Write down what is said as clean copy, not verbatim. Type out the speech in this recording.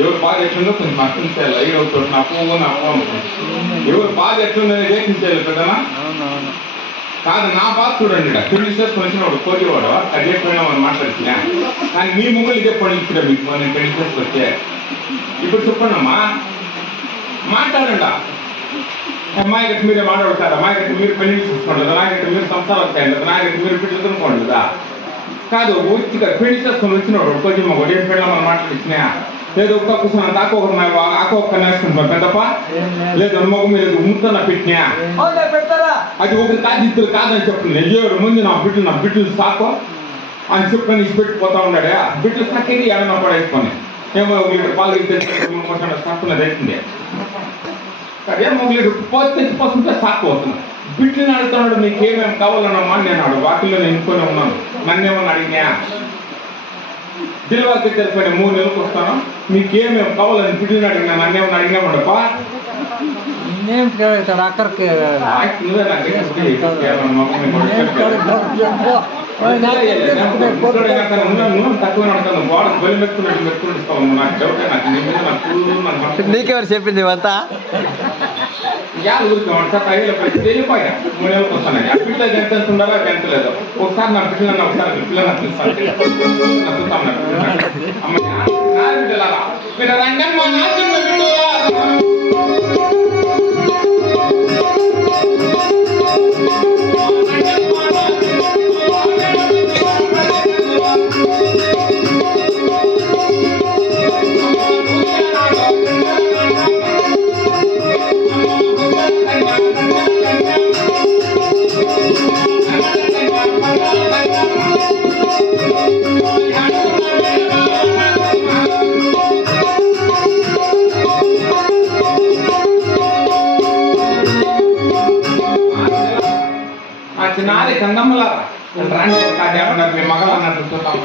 ఎవరు బాగా ఎట్లుందో కొంచెం అర్థం చేయాలి. అయ్యి అవుతాడు నా పువ్వు అనుకుంటాను. ఎవరు బాగా ఎట్లుందని చేయాలి పెద్దనా కాదు. నా బాధ చూడండి, పెళ్లి చేసుకుని వచ్చినవాడు కోటివాడు అది చెప్పినా మనం మాట్లాడుతున్నా. కానీ మీ ముగ్గులు చెప్పండి ఇప్పుడు మీకు నేను పెళ్లి చేసుకొచ్చే. ఇప్పుడు చెప్పండి అమ్మా, మాట్లాడండి. అమ్మాయి గట్టి మీరే మాట్లాడతారు, అమ్మాయి గట్టి మీరు పెళ్లి చూసుకోండి, నాగట్టి మీరు సంసారాలు చేయండి, నాగట్టి మీరు పెళ్లి తినుకోండి కదా. కాదు ఊరిగా పెళ్లి చేసుకుని వచ్చినవాడు కొంచెం ఒకటి ఏం పెళ్ళ మనం మాట్లాడిచ్చినా లేదు. ఒక్క కూర్చున్నాను దాకా ఒక ఒక్క నేర్చుకుంటున్నా పెద్దప్ప లేదు. మొగ మీద ముత్తన పెట్టినా అది ఒకటి కాదు ఇద్దరు కాదని చెప్తుంది. అయ్యేవాడు ముందు నా బిడ్డలు సాకో అని చెప్పుకొని పెట్టిపోతా ఉన్నాడే. బిడ్డలు సాకేది ఏమన్నా పడేసుకొని ఏమో లీటర్ పాలు సాకున్నది అవుతుంది. అదే మొగలీడు తెచ్చిపోతుంటే సాకు అవుతున్నా. బిడ్డని అడుగుతున్నాడు నీకేమేమి కావాలన్నమ్మా. నేను ఆడు వాకిల్లో ఎన్నుకొని ఉన్నాను. నన్నేమన్నా అడిగినా దిల్వాకి తెలిపోయిన 3 నెలలకు వస్తాను. మీకేమేమి కావాలని బిడ్డని అడిగినా నన్నేమన్నా అడిగినామండప్పా. అక్కడికి నువ్వే తక్కువ అడుగుతాను. గోడ బలి మెత్తుకున్నట్టు మెత్తుకుంటావు. నాకు డౌటే, నాకు నీ మీద నాకు నీకెవరు చెప్పింది ఇవంతా? ఊరికి అయ్యలో వెళ్ళిపోయా. 3 నెలలకు వస్తాను. ఆ పిల్లలు ఎంత ఉండాలో అది ఎంత లేదు. ఒకసారి నా పిల్లలు ఒకసారి పిల్లలు పిలుస్తాను. చిన్నారి కందమ్మలారా రాండి కాదు మీ మగలు అన్నట్టు చూస్తాం.